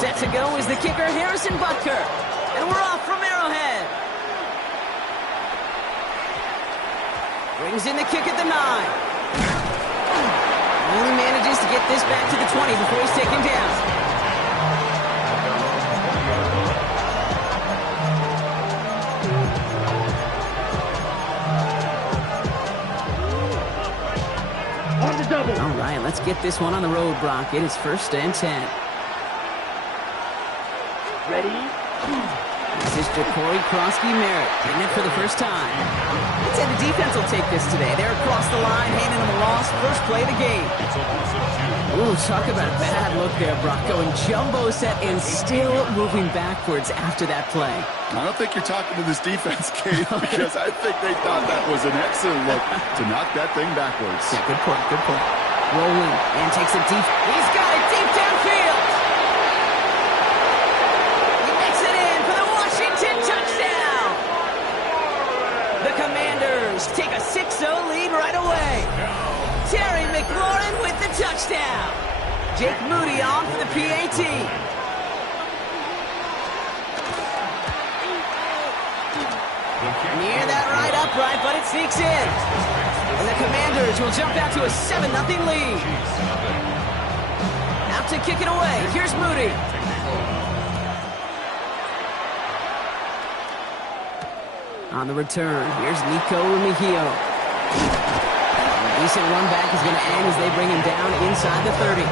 Set to go is the kicker, Harrison Butker. And we're off from Arrowhead. Brings in the kick at the 9. Only manages to get this back to the 20 before he's taken down. All right, let's get this one on the road, Brock. It is 1st and 10. Ready? This is Ja'Cory Krosky-Merritt getting it for the first time. Let's say the defense will take this today. They're across the line, handing them a loss. First play of the game. Ooh, talk about a bad look there, Brock. Going jumbo set and still moving backwards after that play. I don't think you're talking to this defense, Kate, because I think they thought that was an excellent look to knock that thing backwards. Yeah, good point, good point. Rolling and takes it deep. He's got it deep downfield. He makes it in for the Washington touchdown. The Commanders take a 6-0 lead right away. Terry McLaurin with the touchdown. Jake Moody on for the PAT. Near that right upright, but it sneaks in. And the Commanders will jump out to a 7-0 lead. Out to kick it away. Here's Moody. On the return, here's Nico Mejio. A decent run back is going to end as they bring him down inside the 30.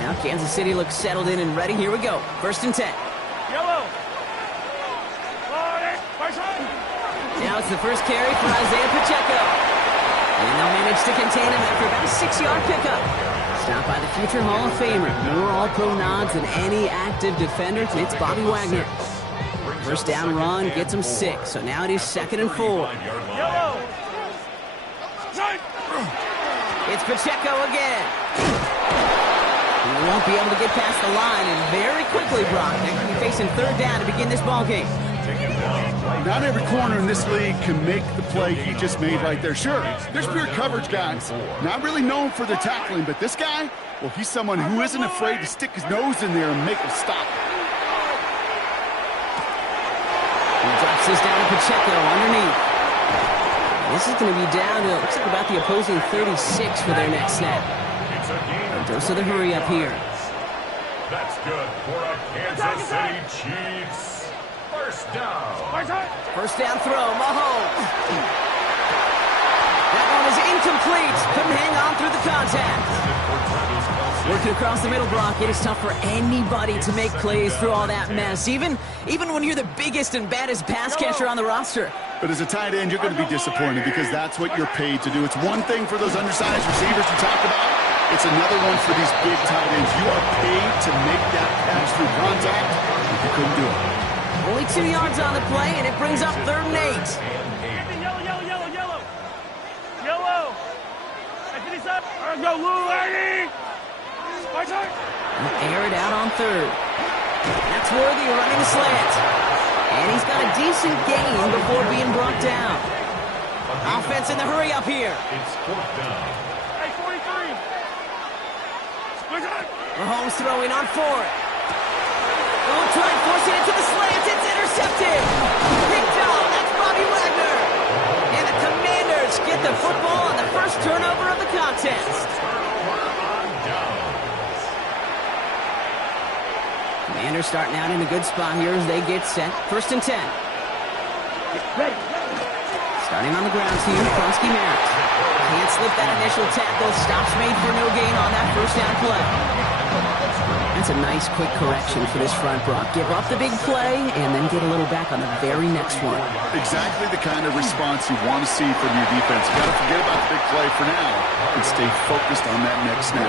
Now Kansas City looks settled in and ready. Here we go. 1st and 10. Yellow. Now it's the first carry for Isaiah Pacheco. And they'll manage to contain him after about a 6-yard pickup. Stopped by the future Hall of Famer. More All-Pro nods than any active defender. It's Bobby Wagner. First down run gets him 6. So now it is 2nd and 4. Yellow. It's Pacheco again. He won't be able to get past the line, and very quickly, Brock, they're going to be facing 3rd down to begin this ball game. Not every corner in this league can make the play he just made right there. Sure, there's pure coverage guys. Not really known for their tackling, but this guy, well, he's someone who isn't afraid to stick his nose in there and make a stop. He drops this down to Pacheco underneath. This is going to be down to, looks like about the opposing 36 for their next snap. A dose of the hurry up here. That's good for a Kansas City Chiefs. First down. First down throw, Mahomes. That one is incomplete. Couldn't hang on through the contact. Working across the middle, Brock, it is tough for anybody to make plays through all that mess, even when you're the biggest and baddest pass catcher on the roster. But as a tight end, you're going to be disappointed because that's what you're paid to do. It's one thing for those undersized receivers you talked about. It's another one for these big tight ends. You are paid to make that catch through contact. You couldn't do it. Only 2 yards on the play, and it brings up 3rd and 8. Yellow. Go, Lou, lady. Air it out on 3rd. That's Worthy running the slant. And he's got a decent gain before being brought down. Offense in the hurry up here. It's 4th down. Hey, 43. Mahomes throwing on 4th. Oh, trying forcing it to the slant. It's intercepted. Picked off. That's Bobby Wagner. And the Commanders get the football on the first turnover of the contest. Commanders starting out in a good spot here as they get set. 1st and 10. Ready. Starting on the ground team, Krosky-Merritt. Can't slip that initial tackle. Stops made for no gain on that first down play. That's a nice quick correction for this front, Brock. Give up the big play and then get a little back on the very next one. Exactly the kind of response you want to see from your defense. You got to forget about the big play for now and stay focused on that next snap.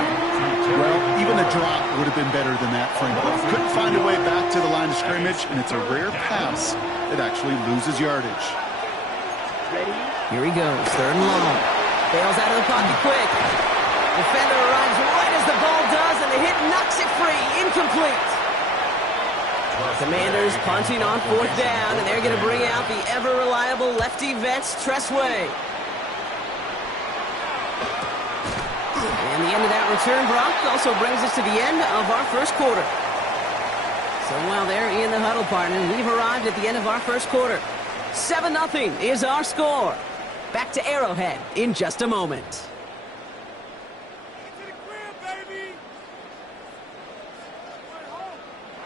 Well, even a drop would have been better than that, frankly. Couldn't find a way back to the line of scrimmage, and it's a rare pass that actually loses yardage. Here he goes, 3rd and long. Bails out of the pocket quick. Defender arrives right as the ball does, and the hit knocks it free. Incomplete. Commanders punting on 4th down, and they're going to bring out the ever-reliable lefty vets, Tressway. And the end of that return, Brock, also brings us to the end of our first quarter. So while they're in the huddle, partner, we've arrived at the end of our first quarter. 7-0 is our score. Back to Arrowhead in just a moment.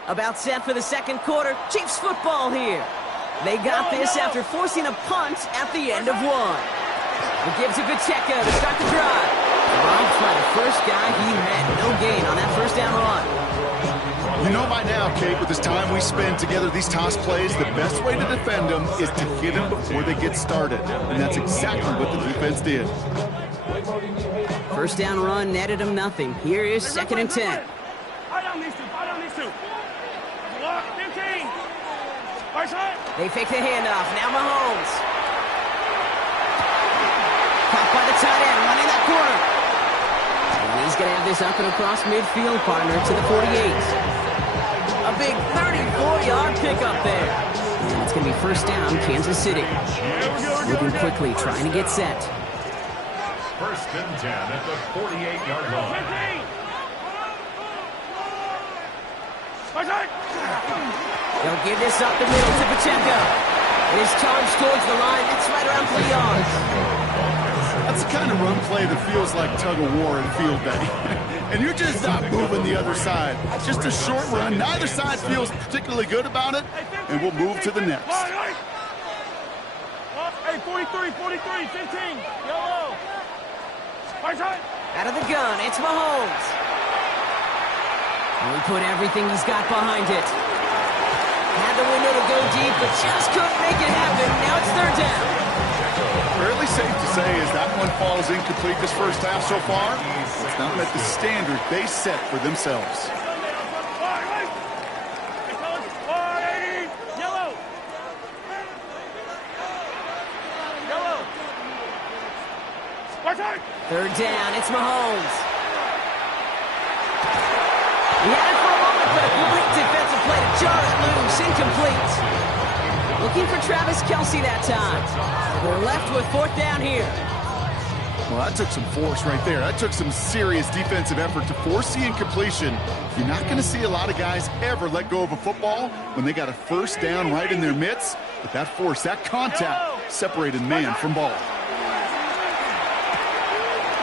About set for the second quarter. Chiefs football here. They got this after forcing a punt at the end of one. It gives to Pacheco to start the drive. Robbed by the first guy he met. No gain on that first down run. You know by now, Kate, with this time we spend together, these toss plays, the best way to defend them is to hit them before they get started. And that's exactly what the defense did. First down run netted him nothing. Here is 2nd and 10. Fight on these two. Fight on these two. 15. Right side. They fake the handoff. Now Mahomes. Caught by the tight end, running that corner. And he's going to have this up and across midfield, partner, to the 48. A big 34-yard pickup there. And it's going to be first down, Kansas City. Moving quickly, trying to get set. First and 10 at the 48-yard line. They'll give this up the middle to Pacheco. It is charged towards the line. That's right around 3 yards. That's the kind of run play that feels like tug-of-war in field day. And you're just not moving the other side. Just a short run. Neither side feels particularly good about it. And we'll move to the next. Hey, 43, 15. Yellow. Right side. Out of the gun, it's Mahomes. And we put everything he's got behind it. Had the window to go deep, but just couldn't make it happen. Now it's third down. Fairly safe to say as that one falls incomplete this first half so far. It's not met the standard they set for themselves. Third down, it's Mahomes. He had it for a moment, but a complete defensive play to jar it loose. Incomplete. Looking for Travis Kelce that time. They're left with 4th down here. Well, that took some force right there. That took some serious defensive effort to force the incompletion. You're not going to see a lot of guys ever let go of a football when they got a first down right in their midst. But that force, that contact, separated man from ball.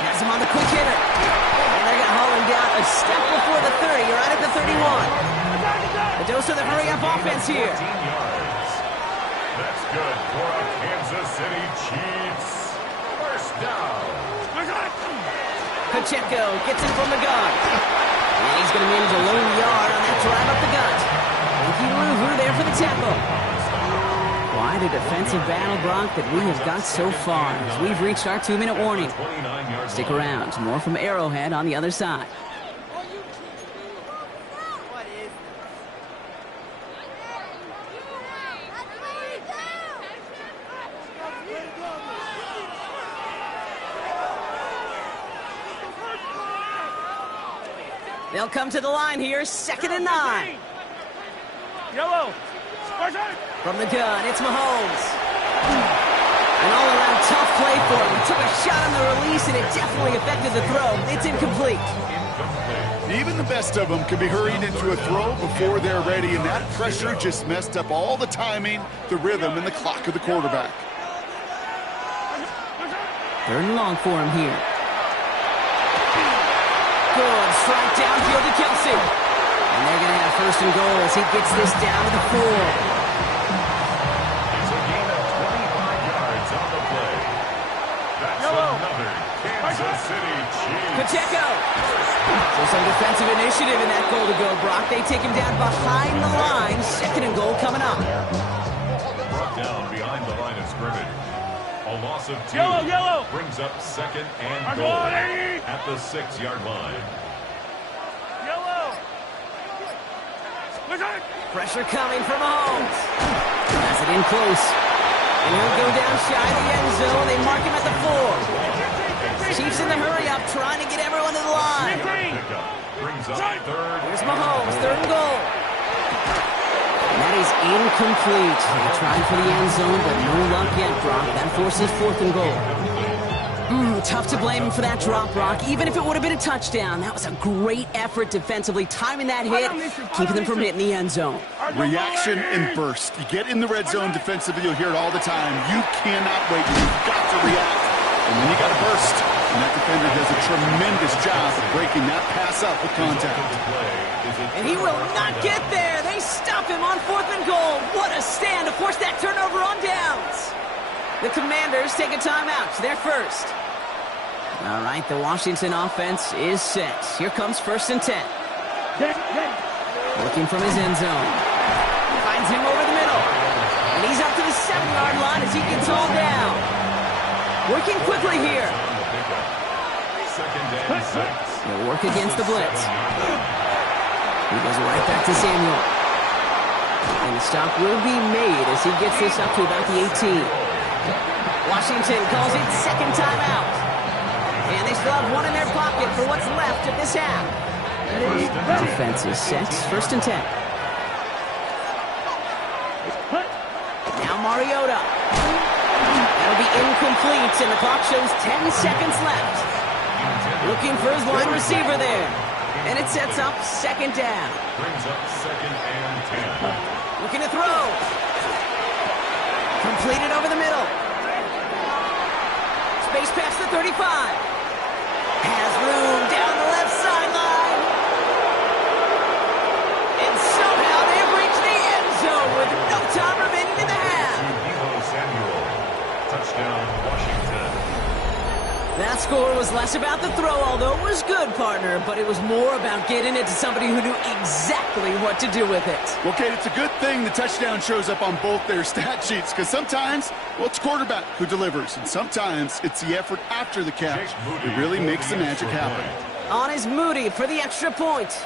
Has him on the quick hitter. And they're going to haul him down a step before the 30, right at the 31. A dose of the hurry-up offense here. That's good for a Kansas City Chiefs. First down. Pacheco gets it from the gun. And he's going to manage a lone yard on that drive up the gut. Ricky Louvu there for the tackle. Quite a defensive battle, Brock, that we have got so far as we've reached our 2-minute warning. Stick around. More from Arrowhead on the other side. They'll come to the line here, 2nd and 9. Yellow. From the gun, it's Mahomes. An all-around tough play for him. Took a shot on the release, and it definitely affected the throw. It's incomplete. Even the best of them can be hurried into a throw before they're ready, and that pressure just messed up all the timing, the rhythm, and the clock of the quarterback. 3rd and long for him here. Good strike downfield to Kelce. And they're going to have 1st and goal as he gets this down to the 4. It's a gain of 25 yards on the play. That's another Kansas City Chiefs. Pacheco. So some defensive initiative in that goal to go, Brock. They take him down behind the line. 2nd and goal coming up. Brought down behind the line of scrimmage. A loss of 2 Yellow. brings up 2nd and goal at the 6-yard line. Yellow. Pressure coming from Mahomes. Has it in close. And he'll go down shy of the end zone. They mark him at the 4. Chiefs in the hurry-up, trying to get everyone to the line. Brings up 3rd. Here's Mahomes, 3rd and goal. And that is incomplete. They tried for the end zone, but no luck yet, Brock. That forces 4th and goal. tough to blame him for that drop, Brock. Even if it would have been a touchdown, that was a great effort defensively, timing that hit, keeping them from hitting the end zone. Reaction and burst. You get in the red zone defensively, you'll hear it all the time. You cannot wait. You've got to react. And then you got to burst. And that defender does a tremendous job of breaking that pass up with contact. And he will not get there. They stop him on 4th and goal. What a stand to force that turnover on downs. The Commanders take a timeout. They're first. All right, the Washington offense is set. Here comes 1st and 10. Looking from his end zone. Finds him over the middle. And he's up to the 7-yard line as he gets all down. Working quickly here. He'll work against the blitz. He goes right back to Samuel. And the stop will be made as he gets this up to about the 18. Washington calls it 2nd timeout. And they still have one in their pocket for what's left of this half. Defense is set. 1st and 10. Now Mariota. That'll be incomplete, and the clock shows 10 seconds left. Looking for his wide receiver there. And it sets up 2nd down. Brings up 2nd and 10. Looking to throw. Completed over the middle. Space past the 35. Has room down the left sideline. And somehow they've reached the end zone with no time remaining in the half. Samuel. Touchdown, Washington. That score was less about the throw, although it was good, partner, but it was more about getting it to somebody who knew exactly what to do with it. Well, Kate, it's a good thing the touchdown shows up on both their stat sheets, because sometimes, well, it's quarterback who delivers, and sometimes it's the effort after the catch that really makes the magic happen. On is Moody for the extra point.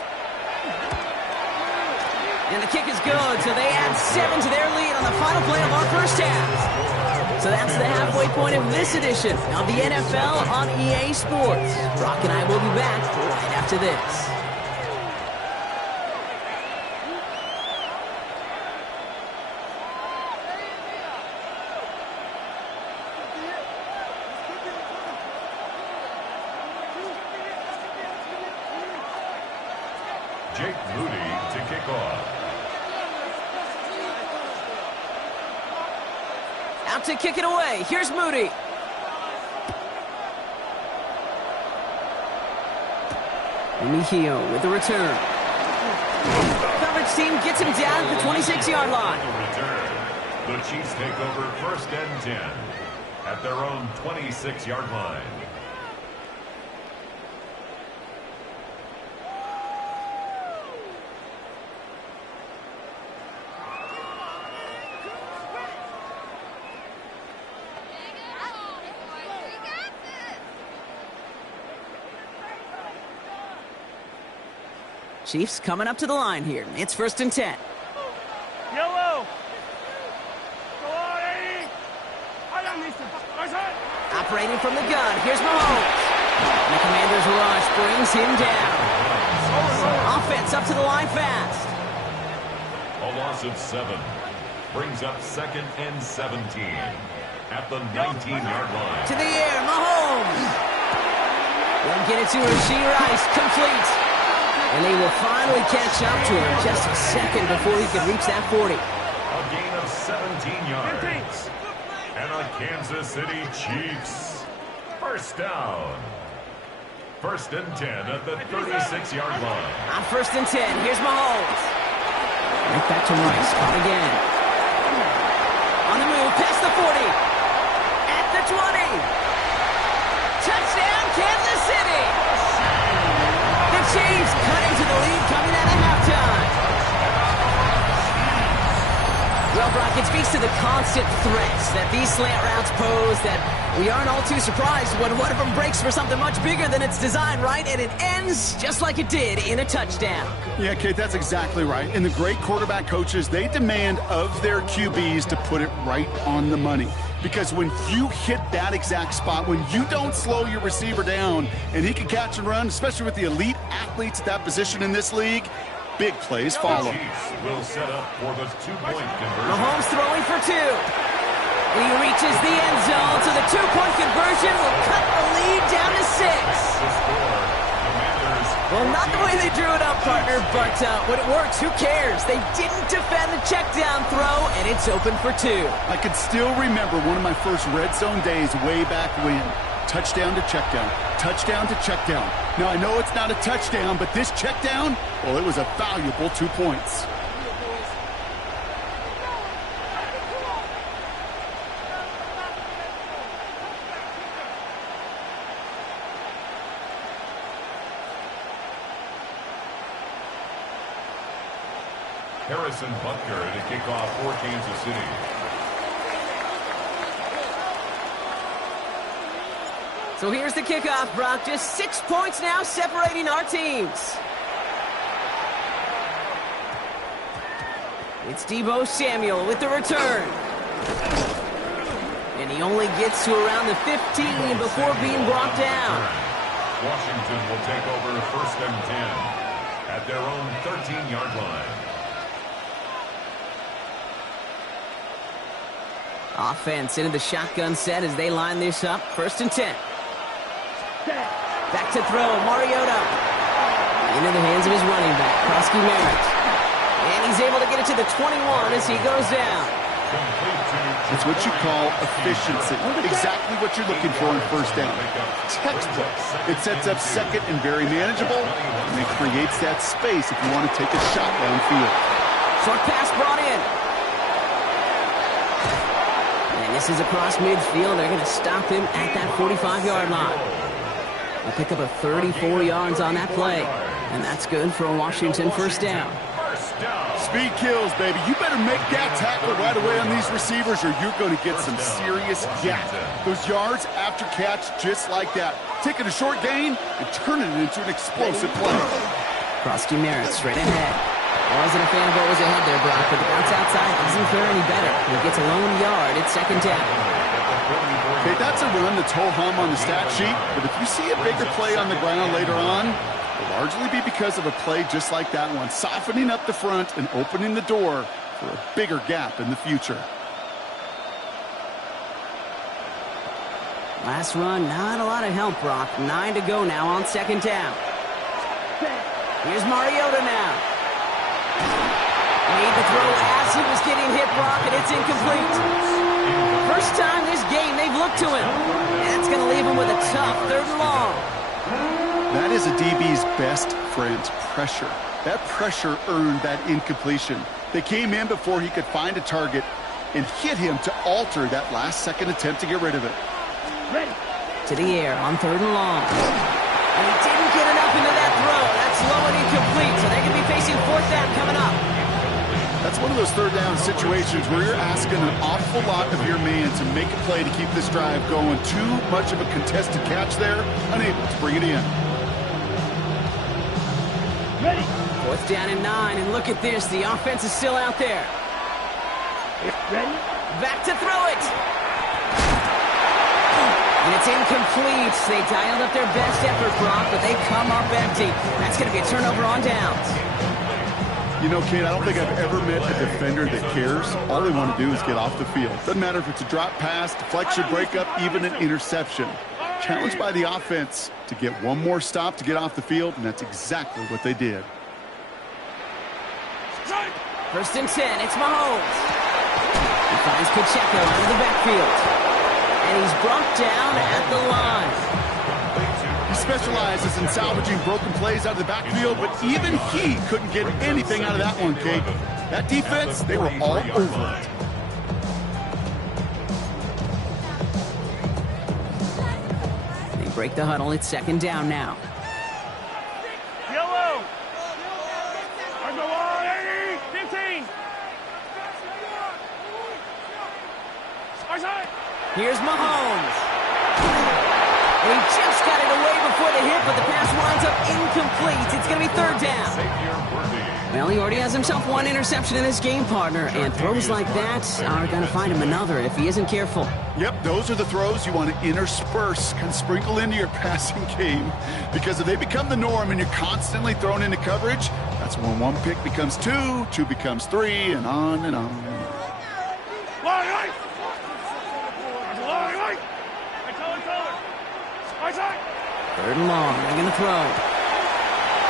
And the kick is good, so they add 7 to their lead on the final play of our first half. So that's the halfway point of this edition of the NFL on EA Sports. Brock and I will be back right after this. Jake Moody to kick off. Out to kick it away. Here's Moody. Mejio with the return. Coverage team gets him down at the 26-yard line. The Chiefs take over 1st and 10 at their own 26-yard line. Chiefs coming up to the line here. It's 1st and 10. Yellow. Go on, Eddie. Operating from the gun. Here's Mahomes. And the Commanders' rush brings him down. Offense up to the line fast. A loss of 7 brings up 2nd and 17 at the 19-yard line. To the air, Mahomes. Then get it to Rashee Rice, complete. And they will finally catch up to him just a second before he can reach that 40. A gain of 17 yards. And a Kansas City Chiefs. 1st down. 1st and 10 at the 36-yard line. On 1st and 10, here's Mahomes. Right back to Rice, caught again. On the move, past the 40. At the 20. Touchdown, Kansas City. The Chiefs cutting to the lead coming out of halftime. Well, Brock, it speaks to the constant threats that these slant routes pose that we aren't all too surprised when one of them breaks for something much bigger than its design, right? And it ends just like it did in a touchdown. Yeah, Kate, that's exactly right. And the great quarterback coaches, they demand of their QBs to put it right on the money. Because when you hit that exact spot, when you don't slow your receiver down and he can catch and run, especially with the elite athletes at that position in this league, big plays follow. The Chiefs will set up for the 2-point conversion. Mahomes throwing for 2. And he reaches the end zone, so the 2-point conversion will cut the lead barely drew it up, partner, but when it works, who cares? They didn't defend the check down throw, and it's open for 2. I can still remember one of my first red zone days way back when. Touchdown to check down, touchdown to check down. Now, I know it's not a touchdown, but this check down, well, it was a valuable 2 points. Harrison Butker to kick off for Kansas City. So here's the kickoff, Brock. Just 6 points now separating our teams. It's Deebo Samuel with the return. And he only gets to around the 15 before being brought down. Washington will take over 1st and 10 at their own 13-yard line. Offense into the shotgun set as they line this up. 1st and 10. Back to throw, Mariota. Into the hands of his running back, Krosky Merritt. And he's able to get it to the 21 as he goes down. It's what you call efficiency. Exactly what you're looking for in 1st down. Textbook. It sets up 2nd and very manageable, and it creates that space if you want to take a shot downfield. Short pass brought in. And this is across midfield. They're going to stop him at that 45-yard line. They'll pick up a 34 yards on that play. And that's good for a Washington 1st down. Speed kills, baby. You better make that tackle right away on these receivers or you're going to get some serious gap. Those yards after catch just like that. Taking a short gain and turning it into an explosive play. Krosky Merritt straight ahead. Wasn't a fan of what was ahead there, Brock, but the bounce outside doesn't fare any better. He gets a lone yard at 2nd down. Okay, that's a run that's ho-hum on the stat sheet, but if you see a bigger play on the ground later on, it'll largely be because of a play just like that one, softening up the front and opening the door for a bigger gap in the future. Last run, not a lot of help, Brock. 9 to go now on 2nd down. Here's Mariota now. Made the throw as he was getting hit, Brock, and it's incomplete. First time this game they've looked to him. And it's going to leave him with a tough 3rd and long. That is a DB's best friend, pressure. That pressure earned that incompletion. They came in before he could find a target and hit him to alter that last-second attempt to get rid of it. Ready. To the air on 3rd and long. And he didn't get enough into that throw. That's low and incomplete, so they could be facing 4th down coming up. That's one of those 3rd down situations where you're asking an awful lot of your man to make a play to keep this drive going. Too much of a contested catch there, unable to bring it in. Ready. 4th down and 9, and look at this. The offense is still out there. Ready. Back to throw it. And it's incomplete. They dialed up their best effort, Brock, but they come up empty. That's going to be a turnover on downs. You know, Kate, I don't think I've ever met a defender that cares. All they want to do is get off the field. Doesn't matter if it's a drop pass, deflection, breakup, even an interception. Challenged by the offense to get one more stop to get off the field, and that's exactly what they did. 1st and 10, it's Mahomes. He finds Pacheco out of the backfield. And he's brought down at the line. He specializes in salvaging broken plays out of the backfield, but even he couldn't get anything out of that one, Kate. That defense, they were all over it. They break the huddle. It's 2nd down now. Yellow. Go on, 15. Here's Mahomes. And he just got it away before the hit, but the pass winds up incomplete. It's going to be 3rd down. Well, he already has himself one interception in this game, partner, and throws like that are going to find him another if he isn't careful. Yep, those are the throws you want to intersperse, kind of sprinkle into your passing game, because if they become the norm and you're constantly thrown into coverage, that's when 1 pick becomes 2, 2 becomes 3, and on and on. Third and long, they're going to throw.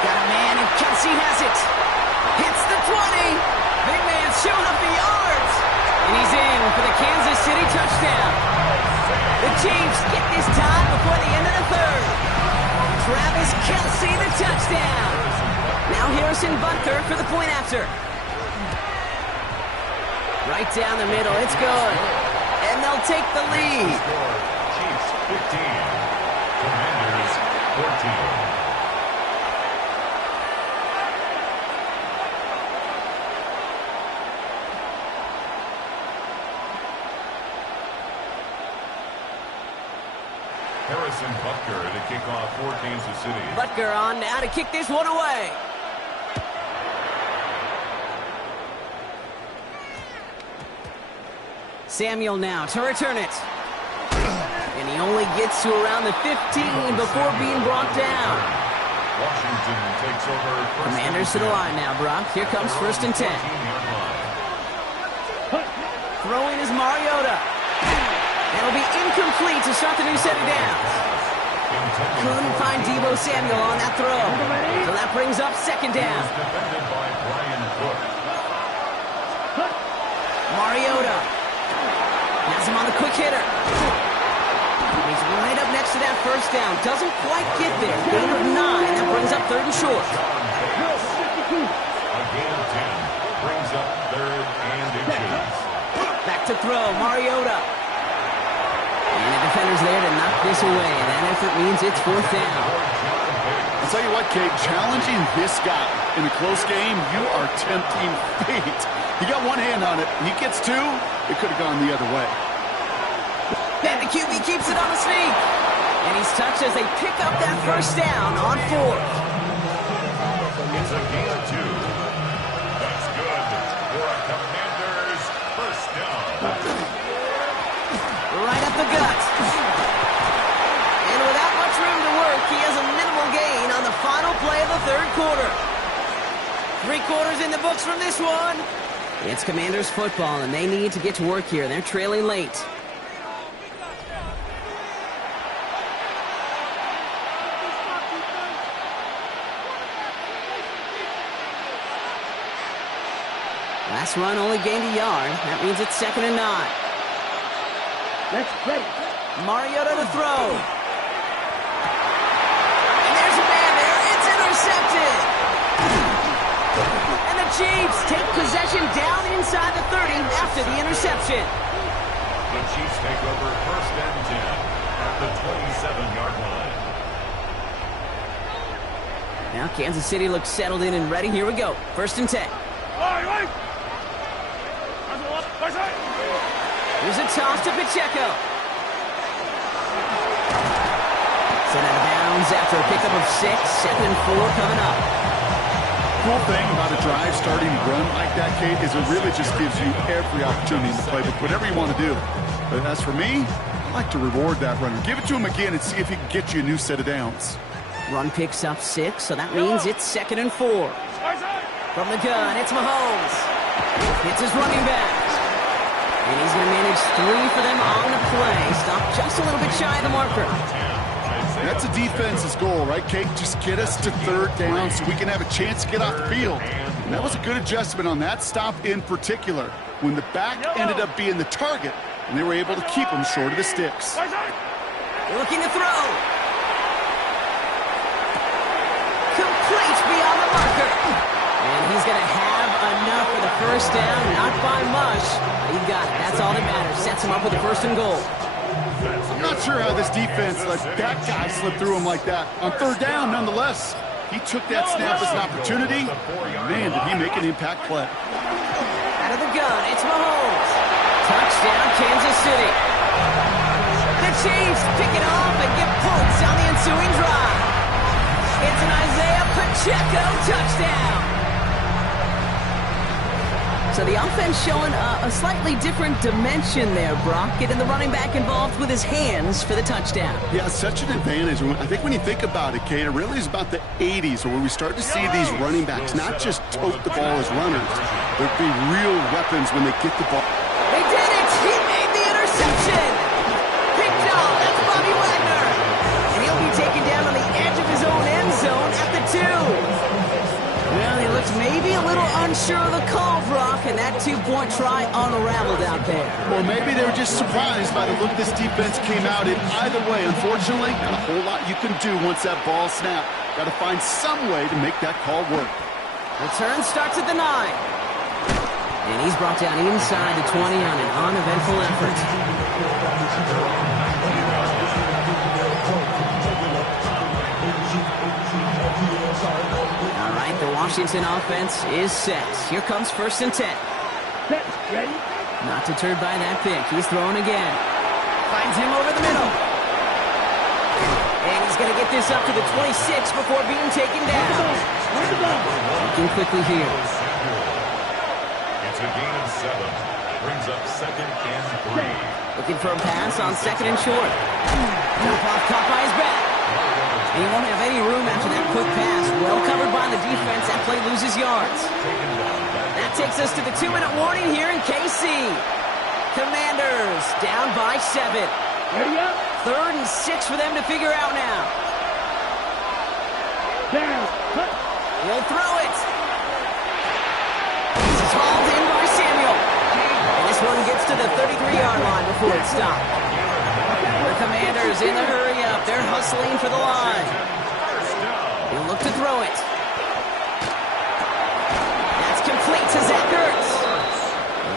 Got a man, and Kelsey has it. Hits the 20. Big man showing up the yards. And he's in for the Kansas City touchdown. The Chiefs get this time before the end of the third. Travis Kelsey, the touchdown. Now Harrison Butker for the point after. Right down the middle, it's good. And they'll take the lead. Chiefs 15, Commanders 14. Harrison Butker to kick off for Kansas City. Butker on now to kick this one away. Samuel now to return it. And he only gets to around the 15 before being brought down. Washington takes over. Commanders to the line now, Brock. Here comes 1st and 10. Throwing is Mariota. That'll be incomplete to start the new set of downs. Couldn't find Deebo Samuel on that throw. So that brings up 2nd down. Defended by Brian Cook. Mariota. Has him on the quick hitter. He's right up next to that 1st down. Doesn't quite get there. Gain of 9. That brings up 3rd and short. A gain of 10 brings up 3rd and inches. Back to throw. Mariota. And the defender's there to knock this away. And that effort means it's 4th down. I'll tell you what, Kate, challenging this guy in a close game, you are tempting fate. He got one hand on it. He gets 2. It could have gone the other way. And the QB keeps it on the sneak. And he's touched as they pick up that 1st down on 4th. It's a gain of 2. That's good for a Commanders 1st down. Right up the gut. And without much room to work, he has a minimal gain on the final play of the 3rd quarter. 3 quarters in the books from this one. It's Commanders football, and they need to get to work here. They're trailing late. Last run only gained a yard. That means it's 2nd and 9. Let's play. Mariota to throw. And there's a man there. It's intercepted. And the Chiefs take possession down inside the 30 after the interception. The Chiefs take over 1st and 10 at the 27-yard line. Now Kansas City looks settled in and ready. Here we go. 1st and 10. Here's a toss to Pacheco. Set out of bounds after a pickup of 6. 2nd and 4 coming up. Cool thing about a drive starting run like that, Kate, is it really just gives you every opportunity in the playbook, whatever you want to do. But as for me, I like to reward that runner. Give it to him again and see if he can get you a new set of downs. Run picks up 6, so that means it's 2nd and 4. From the gun, it's Mahomes. It's his running back. And he's going to manage 3 for them on the play. Stop just a little bit shy of the marker. That's a defense's goal, right, Kate? Just get us to 3rd down so we can have a chance to get off the field. And that was a good adjustment on that stop in particular, when the back ended up being the target, and they were able to keep him short of the sticks. Looking to throw. Complete beyond the marker. And he's going to have enough for the 1st down, not by much. He got it. That's all that matters. Sets him up with the 1st and goal. I'm not sure how this defense let that guy slip through him like that. On 3rd down, nonetheless, he took that snap as an opportunity. Man, did he make an impact play. Out of the gun, it's Mahomes. Touchdown, Kansas City. The Chiefs pick it off and get points on the ensuing drive. It's an Isaiah Pacheco touchdown. So the offense showing a slightly different dimension there, Brock. Getting the running back involved with his hands for the touchdown. Yeah, such an advantage. I think when you think about it, Kate, it really is about the 80s where we start to see these running backs not just tote the ball as runners, but be real weapons when they get the ball. They did it! He made the interception! Picked off, that's Bobby Wagner! And he'll be taken down on the edge of his own end zone at the 2. that two-point try unraveled out there. Or maybe they were just surprised by the look this defense came out in. Either way, unfortunately, not a whole lot you can do once that ball snapped. Got to find some way to make that call work. Return starts at the 9. And he's brought down inside the 20 on an uneventful effort. All right, the Washington offense is set. Here comes 1st and 10. Ready? Not deterred by that pick. He's throwing again. Finds him over the middle. And he's going to get this up to the 26 before being taken down. Looking quickly here. It's a gain of 7. Brings up 2nd and 3. Looking for a pass on 2nd and short. Jump off, caught by his back. And he won't have any room after that quick pass. Well covered by the defense. That play loses yards. That takes us to the 2-minute warning here in KC. Commanders down by 7. Ready up? 3rd and 6 for them to figure out now. Down. Cut. He'll throw it. This is hauled in by Samuel. And this one gets to the 33-yard line before it's stopped. The Commanders in the hurry-up. They're hustling for the line. He'll look to throw it. That's complete to Zach Ertz.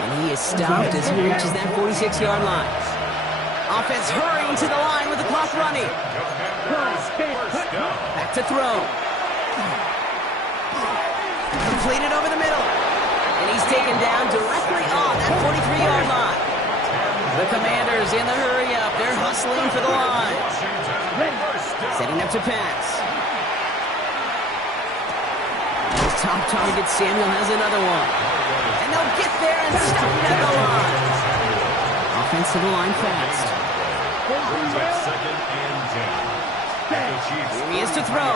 And he is stopped as he reaches that 46-yard line. Offense hurrying to the line with the clock running. Back to throw. Completed over the middle. And he's taken down directly on that 43-yard line. The Commanders in the hurry-up. They're hustling for the line. Setting up to pass. His top target, Samuel, has another one. And they'll get there and stop it at the line. Offense to the line fast. Brings up 2nd and 10. Here he is to throw.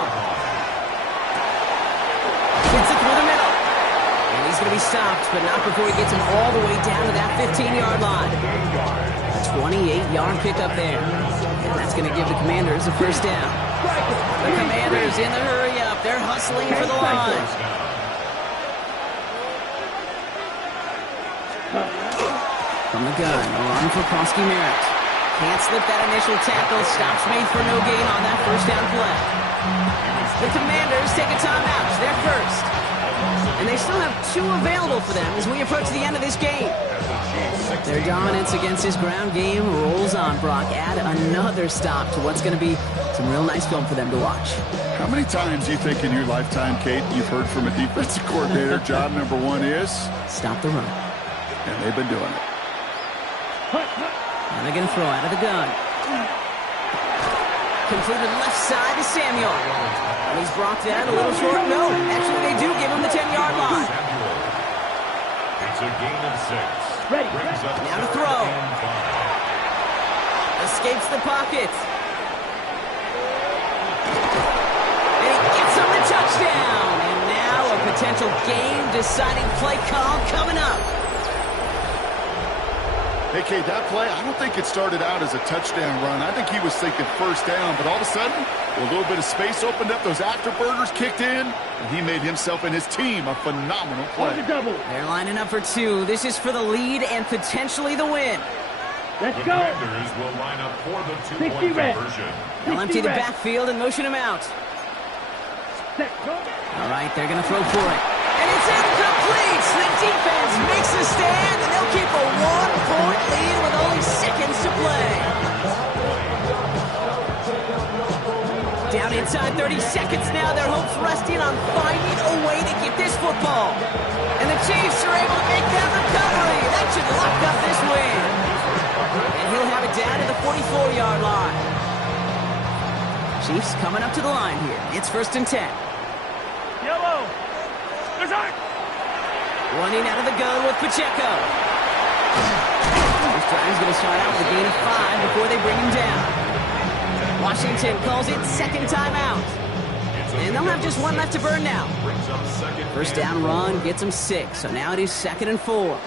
Gets it through the middle. And he's going to be stopped, but not before he gets him all the way down to that 15-yard line. A 28-yard pickup there. And that's going to give the Commanders a 1st down. The Commanders in the hurry-up. They're hustling for the line. From the gun, a run for Prosky Merritt. Can't slip that initial tackle. Stops made for no gain on that 1st down play. The Commanders take a timeout. They're first. And they still have 2 available for them as we approach the end of this game. Their dominance against this ground game rolls on, Brock. Add another stop to what's going to be some real nice film for them to watch. How many times do you think in your lifetime, Kate, you've heard from a defensive coordinator, job number 1 is? Stop the run. And they've been doing it. And they're going to throw out of the gun. Completed left side to Samuel. And he's brought down a little short. No, actually they do give him the 10-yard line. It's a gain of 6. Ready. Now to throw. Escapes the pocket. And he gets him the touchdown. And now a potential game-deciding play call coming up. Hey, Kate, that play, I don't think it started out as a touchdown run. I think he was thinking 1st down, but all of a sudden, a little bit of space opened up, those afterburners kicked in, and he made himself and his team a phenomenal play. They're lining up for 2. This is for the lead and potentially the win. Let's The go. Commanders will line up for the 2-point conversion. They'll empty the backfield and motion him out. All right, they're going to throw for it. And it's incomplete. The defense makes a stand, and they'll keep a 1-point lead with only seconds to play. Down inside 30 seconds now. Their hopes resting on finding a way to get this football. And the Chiefs are able to make that recovery. That should lock up this win. And he'll have it down to the 44-yard line. Chiefs coming up to the line here. It's 1st and 10. Yellow. Running out of the gun with Pacheco. This drive's going to start out with a gain of 5 before they bring him down. Washington calls it 2nd timeout. And they'll have just 1 left to burn now. 1st down run gets them 6. So now it is 2nd and 4.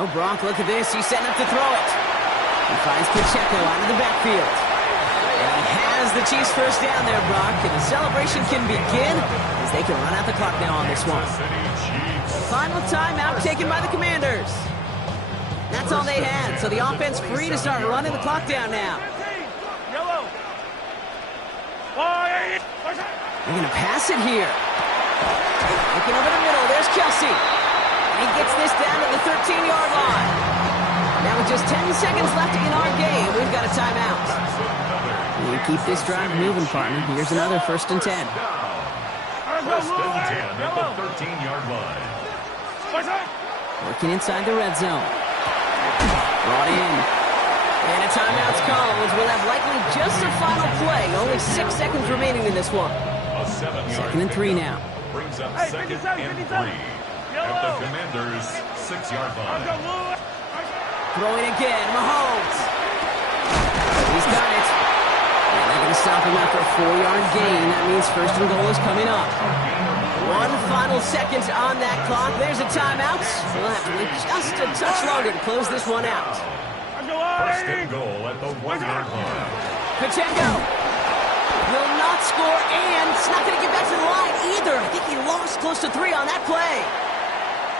Oh, Brock, look at this. He's setting up to throw it. He finds Pacheco out of the backfield. And he has the Chiefs first down there, Brock. And the celebration can begin as they can run out the clock now on this one. Final timeout taken by the Commanders. That's all they had, so the offense free to start running the clock down now. Yellow. They're going to pass it here. Looking over the middle, there's Kelsey. And he gets this down to the 13-yard line. Now with just 10 seconds left in our game, we've got a timeout. We keep this drive moving, partner. Here's another 1st and 10. First and 10 at the 13-yard line. Working inside the red zone. Brought in. And a timeout's called. We'll have likely just a final play. Only 6 seconds remaining in this one. A 7-yard 2nd and 3 now. brings up 2nd and 3 at the Commanders' 6-yard line. Throwing again, Mahomes. He's got it. And they're going to stop him after a 4-yard gain. That means 1st and goal is coming up. 1 final second on that clock. There's a timeout. We'll have to wait just a touch longer to close this one out. 1st and goal at the 1-yard line. Pacheco will not score, and it's not going to get back to the line either. I think he lost close to 3 on that play.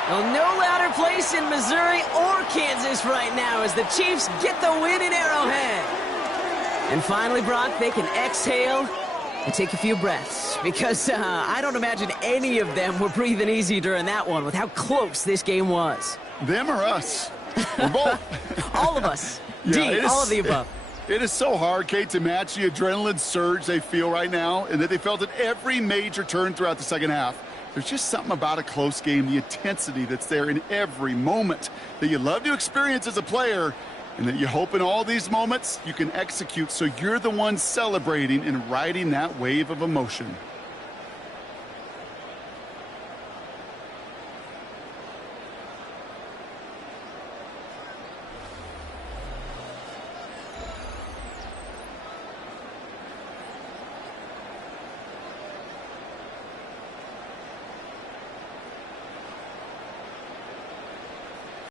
Well, no louder place in Missouri or Kansas right now as the Chiefs get the win in Arrowhead. And finally, Brock, they can exhale and take a few breaths because I don't imagine any of them were breathing easy during that one with how close this game was. Them or us? We're both. All of us. Yeah, all of the above. It is so hard, Kate, to match the adrenaline surge they feel right now and that they felt at every major turn throughout the second half. There's just something about a close game, the intensity that's there in every moment that you love to experience as a player and that you hope in all these moments you can execute so you're the one celebrating and riding that wave of emotion.